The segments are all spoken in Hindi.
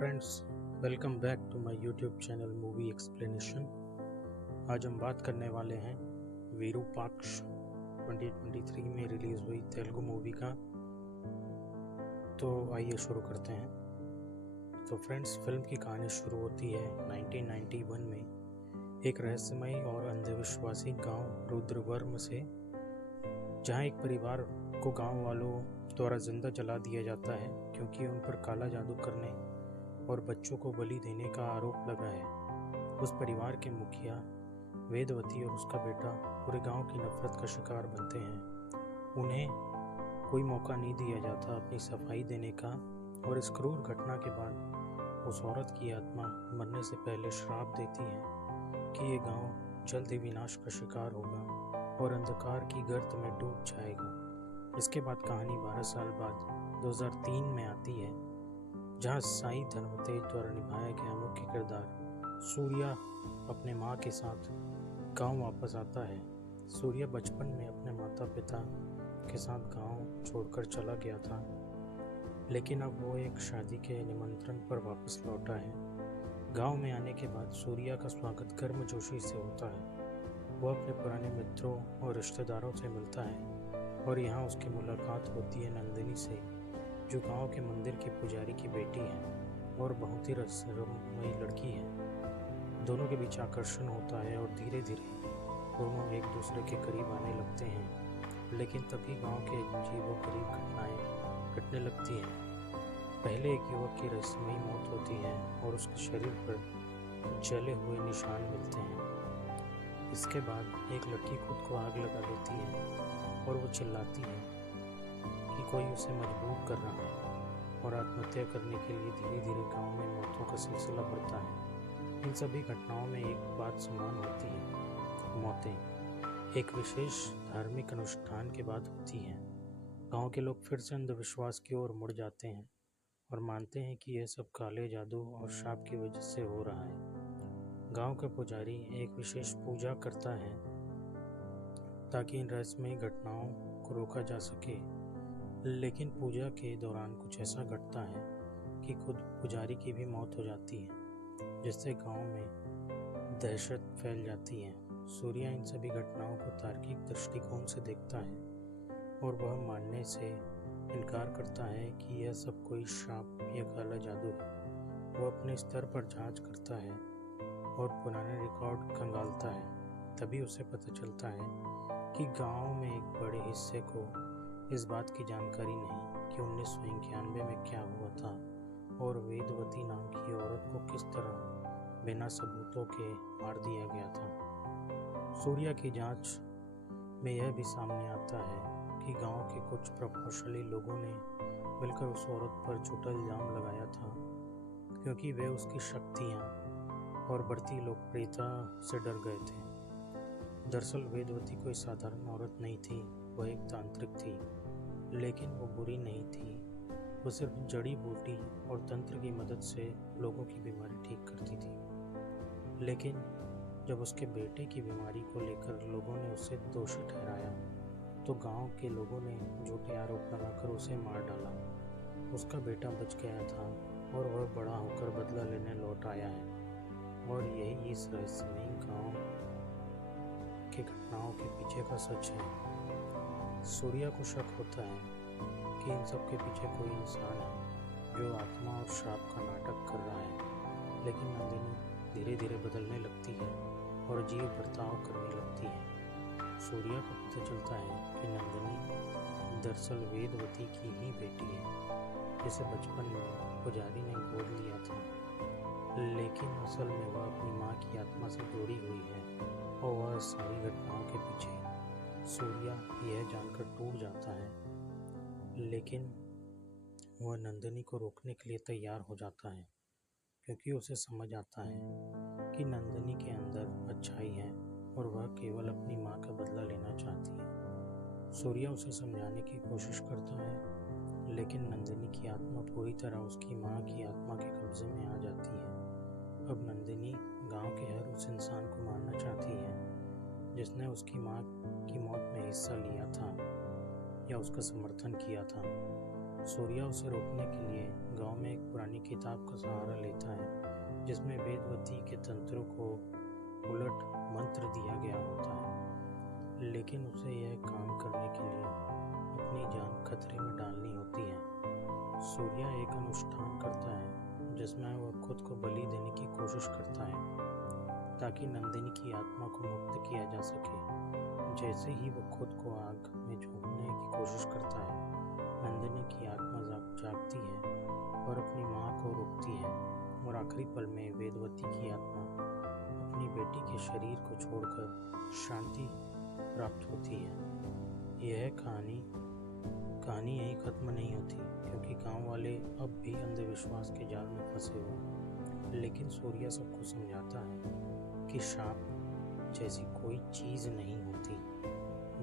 Friends, welcome back to my YouTube channel movie explanation. आज हम बात करने वाले हैं विरूपाक्ष 2023 में रिलीज़ हुई तेलुगु मूवी का। तो आइए शुरू करते हैं। तो फ्रेंड्स, फिल्म की कहानी शुरू होती है 1991 में एक रहस्यमयी और अंधविश्वासी गांव रुद्रवर्म से, जहां एक परिवार को गांव वालों द्वारा जिंदा जला दिया जाता है क्योंकि उन पर काला जादू करने और बच्चों को बलि देने का आरोप लगा है। उस परिवार के मुखिया वेदवती और उसका बेटा पूरे गांव की नफरत का शिकार बनते हैं। उन्हें कोई मौका नहीं दिया जाता अपनी सफाई देने का, और इस क्रूर घटना के बाद उस औरत की आत्मा मरने से पहले श्राप देती है कि ये गांव जल्द ही विनाश का शिकार होगा और अंधकार की गर्त में डूब जाएगा। इसके बाद कहानी 12 साल बाद 2003 में आती है, जहां साई धर्मतेज द्वारा निभाया गया मुख्य किरदार सूर्या अपने मां के साथ गांव वापस आता है। सूर्या बचपन में अपने माता पिता के साथ गांव छोड़कर चला गया था, लेकिन अब वो एक शादी के निमंत्रण पर वापस लौटा है। गांव में आने के बाद सूर्या का स्वागत गर्मजोशी से होता है। वो अपने पुराने मित्रों और रिश्तेदारों से मिलता है और यहाँ उसकी मुलाकात होती है नंदिनी से, जो गांव के मंदिर के पुजारी की बेटी है और बहुत ही रहस्यमयी लड़की है। दोनों के बीच आकर्षण होता है और धीरे धीरे दोनों एक दूसरे के करीब आने लगते हैं। लेकिन तभी गांव के अजीबोगरीब घटनाएं घटने लगती हैं। पहले एक युवक की रहस्यमयी मौत होती है और उसके शरीर पर जले हुए निशान मिलते हैं। इसके बाद एक लड़की खुद को आग लगा लेती है और वो चिल्लाती है कि कोई उसे मजबूर कर रहा है, और आत्महत्या करने के लिए धीरे धीरे गांव में मौतों का सिलसिला बढ़ता है। इन सभी घटनाओं में एक बात समान होती है, मौतें एक विशेष धार्मिक अनुष्ठान के बाद होती हैं। गांव के लोग फिर से अंधविश्वास की ओर मुड़ जाते हैं और मानते हैं कि यह सब काले जादू और शाप की वजह से हो रहा है। गांव का पुजारी एक विशेष पूजा करता है ताकि इन रहस्यमयी घटनाओं को रोका जा सके, लेकिन पूजा के दौरान कुछ ऐसा घटता है कि खुद पुजारी की भी मौत हो जाती है, जिससे गांव में दहशत फैल जाती है। सूर्या इन सभी घटनाओं को तार्किक दृष्टिकोण से देखता है और वह मानने से इनकार करता है कि यह सब कोई श्राप या काला जादू है। वह अपने स्तर पर जांच करता है और पुराने रिकॉर्ड खंगालता है। तभी उसे पता चलता है कि गांव में एक बड़े हिस्से को इस बात की जानकारी नहीं कि 1991 में क्या हुआ था और वेदवती नाम की औरत को किस तरह बिना सबूतों के मार दिया गया था। सूर्या की जांच में यह भी सामने आता है कि गांव के कुछ प्रभावशाली लोगों ने मिलकर उस औरत पर झूठा इल्जाम लगाया था, क्योंकि वे उसकी शक्तियां और बढ़ती लोकप्रियता से डर गए थे। दरअसल वेदवती कोई साधारण औरत नहीं थी, वह एक तांत्रिक थी, लेकिन वो बुरी नहीं थी। वो सिर्फ जड़ी बूटी और तंत्र की मदद से लोगों की बीमारी ठीक करती थी। लेकिन जब उसके बेटे की बीमारी को लेकर लोगों ने उसे दोषी ठहराया, तो गांव के लोगों ने झूठे आरोप लगाकर उसे मार डाला। उसका बेटा बच गया था और वह बड़ा होकर बदला लेने लौट आया है, और यही इस रहस्यमयी गांव की घटनाओं के पीछे का सच है। सूर्या को शक होता है कि इन सब के पीछे कोई इंसान है जो आत्मा और श्राप का नाटक कर रहा है। लेकिन नंदिनी धीरे धीरे बदलने लगती है और अजीब बर्ताव करने लगती है। सूर्या को पता चलता है कि नंदिनी दरअसल वेदवती की ही बेटी है, जिसे बचपन में पुजारी ने गोद लिया था, लेकिन असल में वह अपनी माँ की आत्मा से जुड़ी हुई है और वह सारी घटनाओं के पीछे। सूर्या यह जानकर टूट जाता है, लेकिन वह नंदिनी को रोकने के लिए तैयार हो जाता है, क्योंकि उसे समझ आता है कि नंदिनी के अंदर अच्छाई है और वह केवल अपनी माँ का बदला लेना चाहती है। सूर्या उसे समझाने की कोशिश करता है, लेकिन नंदिनी की आत्मा पूरी तरह उसकी माँ की आत्मा के कब्जे में आ जाती है। अब नंदिनी गांव के हर उस इंसान को मारना चाहती है जिसने उसकी माँ की मौत में हिस्सा लिया था या उसका समर्थन किया था। सूर्या उसे रोकने के लिए गांव में एक पुरानी किताब का सहारा लेता है जिसमें वेदवती के तंत्रों को उलट मंत्र दिया गया होता है, लेकिन उसे यह काम करने के लिए अपनी जान खतरे में डालनी होती है। सूर्या एक अनुष्ठान करता है जिसमें वह खुद को बलि देने की कोशिश करता है ताकि नंदिनी की आत्मा को मुक्त किया जा सके। जैसे ही वह खुद को आग में झोंकने की कोशिश करता है, नंदिनी की आत्मा जागती है और अपनी माँ को रोकती है, और आखिरी पल में वेदवती की आत्मा अपनी बेटी के शरीर को छोड़कर शांति प्राप्त होती है। यह कहानी यही खत्म नहीं होती, क्योंकि गांव वाले अब भी अंधविश्वास के जाल में फंसे हुए। लेकिन सूर्या सबको समझाता है कि शाप जैसी कोई चीज़ नहीं होती,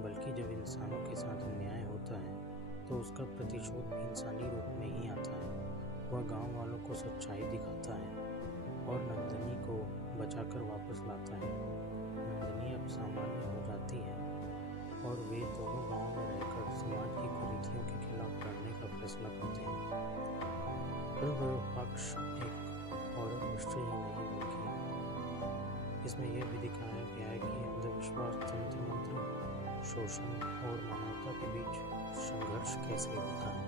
बल्कि जब इंसानों के साथ अन्याय होता है तो उसका प्रतिशोध भी इंसानी रूप में ही आता है। वह गांव वालों को सच्चाई दिखाता है और नंदिनी को बचाकर वापस लाता है। नंदिनी अब सामान्य हो जाती है और वे दोनों गांव में रहकर समाज की कुरीतियों के खिलाफ लड़ने का फैसला करते हैं। फिल्म विरूपाक्ष एक हॉरर मिस्ट्री ही नहीं, बल्कि इसमें यह भी दिखाया गया है कि अंधविश्वास, तंत्र मंत्र, शोषण और मानवता के बीच संघर्ष कैसे होता है।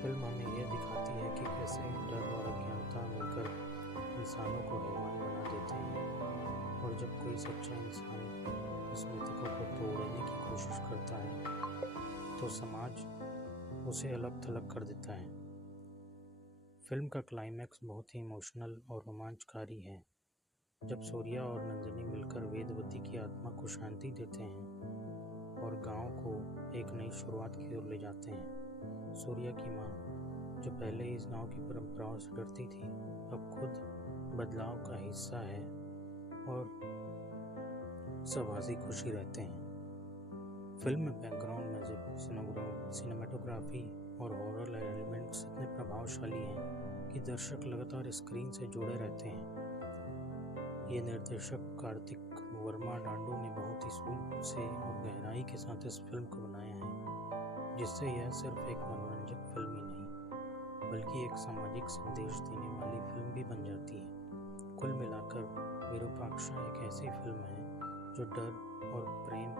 फिल्म हमें यह दिखाती है कि कैसे डर और अज्ञानता मिलकर इंसानों को हैवान बना देते हैं, और जब कोई सच्चा इंसान उस मिथकों को तोड़ने की कोशिश करता है तो समाज उसे अलग थलग कर देता है। फिल्म का क्लाइमैक्स बहुत ही इमोशनल और रोमांचकारी है, जब सूर्या और नंदिनी मिलकर वेदवती की आत्मा को शांति देते हैं और गांव को एक नई शुरुआत की ओर ले जाते हैं। सूर्या की माँ, जो पहले इस गांव की परंपराओं से डरती थी, अब खुद बदलाव का हिस्सा है और सब हंसी खुशी रहते हैं। फिल्म में बैकग्राउंड म्यूजिक, सिनेमेटोग्राफी और हॉरर एलिमेंट्स इतने प्रभावशाली हैं कि दर्शक लगातार स्क्रीन से जुड़े रहते हैं। ये निर्देशक कार्तिक वर्मा डांडू ने बहुत ही सूझबूझ से और गहराई के साथ इस फिल्म को बनाया है, जिससे यह सिर्फ एक मनोरंजक फिल्म ही नहीं, बल्कि एक सामाजिक संदेश देने वाली फिल्म भी बन जाती है। कुल मिलाकर विरूपाक्षा एक ऐसी फिल्म है जो डर और प्रेम,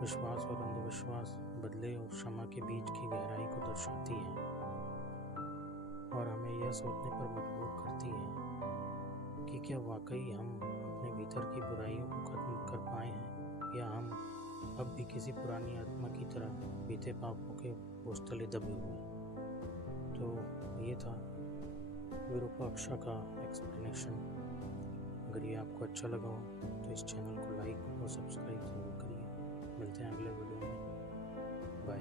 विश्वास और अंधविश्वास, बदले और क्षमा के बीच की गहराई को दर्शाती है, और हमें यह सोचने पर मजबूर करती है कि क्या वाकई हम अपने भीतर की बुराइयों को खत्म कर पाए हैं, या हम अब भी किसी पुरानी आत्मा की तरह बीते पापों के बोझ तले दबे हुए हैं। तो ये था विरूपाक्षा का एक्सप्लेनेशन। अगर ये आपको अच्छा लगा हो तो इस चैनल को लाइक और सब्सक्राइब जरूर करिए। मिलते हैं अगले वीडियो में। बाय।